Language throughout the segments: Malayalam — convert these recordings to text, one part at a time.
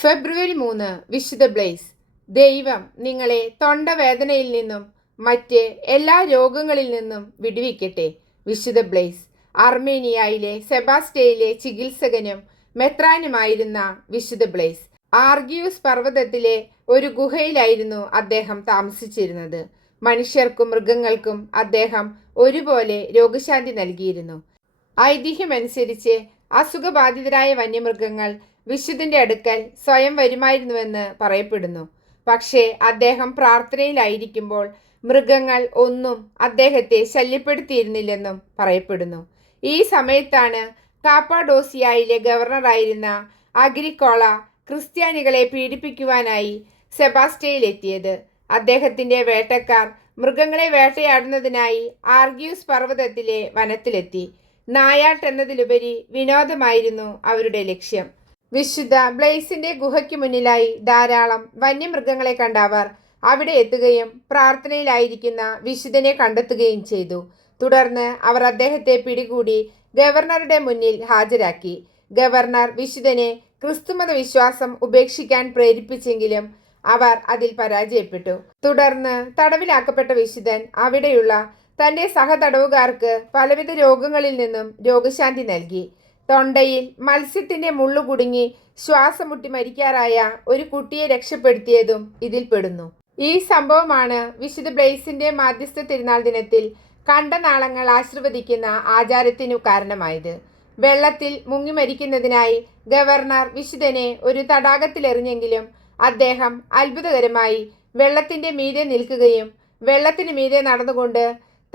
ഫെബ്രുവരി മൂന്ന് വിശുദ്ധ ബ്ലേസ്. ദൈവം നിങ്ങളെ തൊണ്ടവേദനയിൽ നിന്നും മറ്റ് എല്ലാ രോഗങ്ങളിൽ നിന്നും വിടുവിക്കട്ടെ. വിശുദ്ധ ബ്ലേസ്. അർമേനിയയിലെ സെബാസ്റ്റയിലെ ചികിത്സകനും മെത്രാനുമായിരുന്ന വിശുദ്ധ ബ്ലേസ്. ആർഗിയൂസ് പർവതത്തിലെ ഒരു ഗുഹയിലായിരുന്നു അദ്ദേഹം താമസിച്ചിരുന്നത്. മനുഷ്യർക്കും മൃഗങ്ങൾക്കും അദ്ദേഹം ഒരുപോലെ രോഗശാന്തി നൽകിയിരുന്നു. ഐതിഹ്യമനുസരിച്ച് അസുഖബാധിതരായ വന്യമൃഗങ്ങൾ വിശുദ്ധന്റെ അടുക്കൽ സ്വയം വരുമായിരുന്നുവെന്ന് പറയപ്പെടുന്നു. പക്ഷേ അദ്ദേഹം പ്രാർത്ഥനയിലായിരിക്കുമ്പോൾ മൃഗങ്ങൾ ഒന്നും അദ്ദേഹത്തെ ശല്യപ്പെടുത്തിയിരുന്നില്ലെന്നും പറയപ്പെടുന്നു. ഈ സമയത്താണ് കാപ്പാഡോസിയയിലെ ഗവർണറായിരുന്ന അഗ്രിക്കോള ക്രിസ്ത്യാനികളെ പീഡിപ്പിക്കുവാനായി സെബാസ്റ്റയിലെത്തിയത് അദ്ദേഹത്തിന്റെ വേട്ടക്കാർ മൃഗങ്ങളെ വേട്ടയാടുന്നതിനായി ആർഗ്യൂസ് പർവതത്തിലെ വനത്തിലെത്തി. നായാട്ട് എന്നതിലുപരി വിനോദമായിരുന്നു അവരുടെ ലക്ഷ്യം. വിശുദ്ധ ബ്ലേസിന്റെ ഗുഹയ്ക്ക് മുന്നിലായി ധാരാളം വന്യമൃഗങ്ങളെ കണ്ട അവർ അവിടെ എത്തുകയും പ്രാർത്ഥനയിലായിരിക്കുന്ന വിശുദ്ധനെ കണ്ടെത്തുകയും ചെയ്തു. തുടർന്ന് അവർ അദ്ദേഹത്തെ പിടികൂടി ഗവർണറുടെ മുന്നിൽ ഹാജരാക്കി. ഗവർണർ വിശുദ്ധനെ ക്രിസ്തുമത വിശ്വാസം ഉപേക്ഷിക്കാൻ പ്രേരിപ്പിച്ചെങ്കിലും അവർ അതിൽ പരാജയപ്പെട്ടു. തുടർന്ന് തടവിലാക്കപ്പെട്ട വിശുദ്ധൻ അവിടെയുള്ള തന്റെ സഹതടവുകാർക്ക് പലവിധ രോഗങ്ങളിൽ നിന്നും രോഗശാന്തി നൽകി. തൊണ്ടയിൽ മത്സ്യത്തിന്റെ മുള്ളു കുടുങ്ങി ശ്വാസം മുട്ടി മരിക്കാറായ ഒരു കുട്ടിയെ രക്ഷപ്പെടുത്തിയതും ഇതിൽ പെടുന്നു. ഈ സംഭവമാണ് വിശുദ്ധ ബ്ലേസിന്റെ മാധ്യസ്ഥ തിരുനാൾ ദിനത്തിൽ കണ്ടനാളങ്ങൾ ആശീർവദിക്കുന്ന ആചാരത്തിനു കാരണമായത്. വെള്ളത്തിൽ മുങ്ങി മരിക്കുന്നതിനായി ഗവർണർ വിശുദ്ധനെ ഒരു തടാകത്തിലെറിഞ്ഞെങ്കിലും അദ്ദേഹം അത്ഭുതകരമായി വെള്ളത്തിന്റെ മീതെ നിൽക്കുകയും വെള്ളത്തിന് മീതെ നടന്നുകൊണ്ട്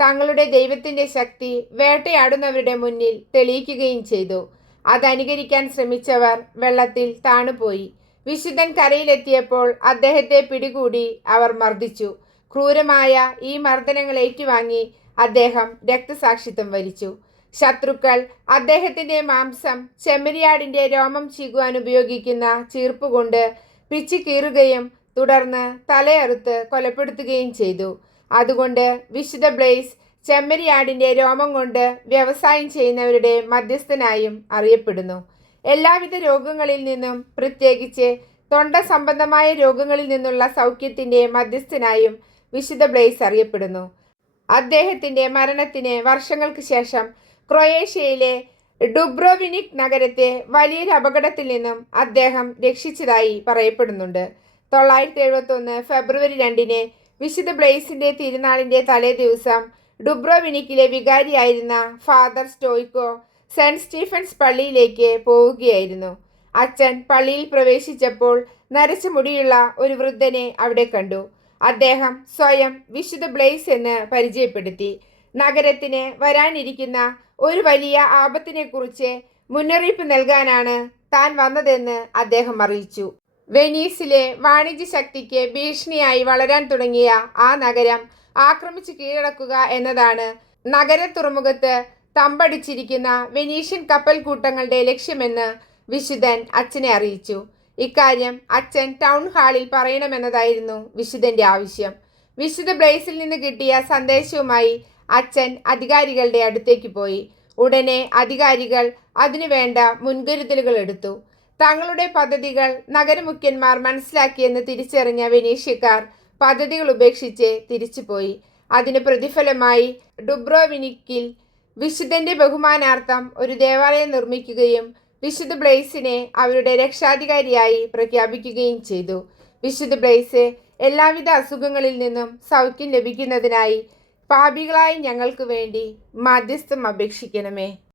തങ്ങളുടെ ദൈവത്തിന്റെ ശക്തി വേട്ടയാടുന്നവരുടെ മുന്നിൽ തെളിയിക്കുകയും ചെയ്തു. അതനുകരിക്കാൻ ശ്രമിച്ചവർ വെള്ളത്തിൽ താണുപോയി. വിശുദ്ധൻ കരയിലെത്തിയപ്പോൾ അദ്ദേഹത്തെ പിടികൂടി അവർ മർദ്ദിച്ചു. ക്രൂരമായ ഈ മർദ്ദനങ്ങൾ ഏറ്റുവാങ്ങി അദ്ദേഹം രക്തസാക്ഷിത്വം വരിച്ചു. ശത്രുക്കൾ അദ്ദേഹത്തിന്റെ മാംസം ചെമ്മരിയാടിന്റെ രോമം ചീകുവാൻ ഉപയോഗിക്കുന്ന ചീർപ്പ് കൊണ്ട് കീറുകയും തുടർന്ന് തലയറുത്ത് കൊലപ്പെടുത്തുകയും ചെയ്തു. അതുകൊണ്ട് വിശുദ്ധ ബ്ലേസ് ചെമ്മരിയാടിന്റെ രോമം കൊണ്ട് വ്യവസായം ചെയ്യുന്നവരുടെ മധ്യസ്ഥനായും അറിയപ്പെടുന്നു. എല്ലാവിധ രോഗങ്ങളിൽ നിന്നും പ്രത്യേകിച്ച് തൊണ്ട സംബന്ധമായ രോഗങ്ങളിൽ നിന്നുള്ള സൗഖ്യത്തിന്റെ മധ്യസ്ഥനായും വിശുദ്ധ ബ്ലേസ് അറിയപ്പെടുന്നു. അദ്ദേഹത്തിന്റെ മരണത്തിന് വർഷങ്ങൾക്ക് ശേഷം ക്രൊയേഷ്യയിലെ ഡുബ്രോവിനിക് നഗരത്തെ വലിയൊരു അപകടത്തിൽ നിന്നും അദ്ദേഹം രക്ഷിച്ചതായി പറയപ്പെടുന്നുണ്ട്. തൊള്ളായിരത്തി എഴുപത്തൊന്ന് ഫെബ്രുവരി രണ്ടിന് വിശുദ്ധ ബ്ലേസിന്റെ തിരുനാളിന്റെ തലേ ദിവസം ഡുബ്രോവിനിക്കിലെ വികാരിയായിരുന്ന ഫാദർ സ്റ്റോയ്ക്കോ സെന്റ് സ്റ്റീഫൻസ് പള്ളിയിലേക്ക് പോവുകയായിരുന്നു. അച്ഛൻ പള്ളിയിൽ പ്രവേശിച്ചപ്പോൾ നരച്ച മുടിയുള്ള ഒരു വൃദ്ധനെ അവിടെ കണ്ടു. അദ്ദേഹം സ്വയം വിശുദ്ധ ബ്ലേസ് എന്ന് പരിചയപ്പെടുത്തി. നഗരത്തിന് വരാനിരിക്കുന്ന ഒരു വലിയ ആപത്തിനെക്കുറിച്ച് മുന്നറിയിപ്പ് നൽകാനാണ് താൻ വന്നതെന്ന് അദ്ദേഹം അറിയിച്ചു. വെനീസിലെ വാണിജ്യ ശക്തിക്ക് ഭീഷണിയായി വളരാൻ തുടങ്ങിയ ആ നഗരം ആക്രമിച്ച് കീഴടക്കുക എന്നതാണ് നഗര തുറമുഖത്ത് തമ്പടിച്ചിരിക്കുന്ന വെനീഷ്യൻ കപ്പൽ കൂട്ടങ്ങളുടെ ലക്ഷ്യമെന്ന് വിശുദ്ധൻ അച്ഛനെ അറിയിച്ചു. ഇക്കാര്യം അച്ഛൻ ടൗൺ ഹാളിൽ പറയണമെന്നതായിരുന്നു വിശുദ്ധന്റെ ആവശ്യം. വിശുദ്ധ ബ്ലേസിൽ നിന്ന് കിട്ടിയ സന്ദേശവുമായി അച്ഛൻ അധികാരികളുടെ അടുത്തേക്ക് പോയി. ഉടനെ അധികാരികൾ അതിനുവേണ്ട മുൻകരുതലുകൾ എടുത്തു. തങ്ങളുടെ പദ്ധതികൾ നഗരമുഖ്യന്മാർ മനസ്സിലാക്കിയെന്ന് തിരിച്ചറിഞ്ഞ വെനീഷ്യക്കാർ പദ്ധതികൾ ഉപേക്ഷിച്ച് തിരിച്ചുപോയി. അതിന് പ്രതിഫലമായി ഡുബ്രോവിനിക്കിൽ വിശുദ്ധന്റെ ബഹുമാനാർത്ഥം ഒരു ദേവാലയം നിർമ്മിക്കുകയും വിശുദ്ധ ബ്ലേസിനെ അവരുടെ രക്ഷാധികാരിയായി പ്രഖ്യാപിക്കുകയും ചെയ്തു. വിശുദ്ധ ബ്ലേസ് എല്ലാവിധ അസുഖങ്ങളിൽ നിന്നും സൗഖ്യം ലഭിക്കുന്നതിനായി പാപികളായി ഞങ്ങൾക്ക് വേണ്ടി മാധ്യസ്ഥം അപേക്ഷിക്കണമേ.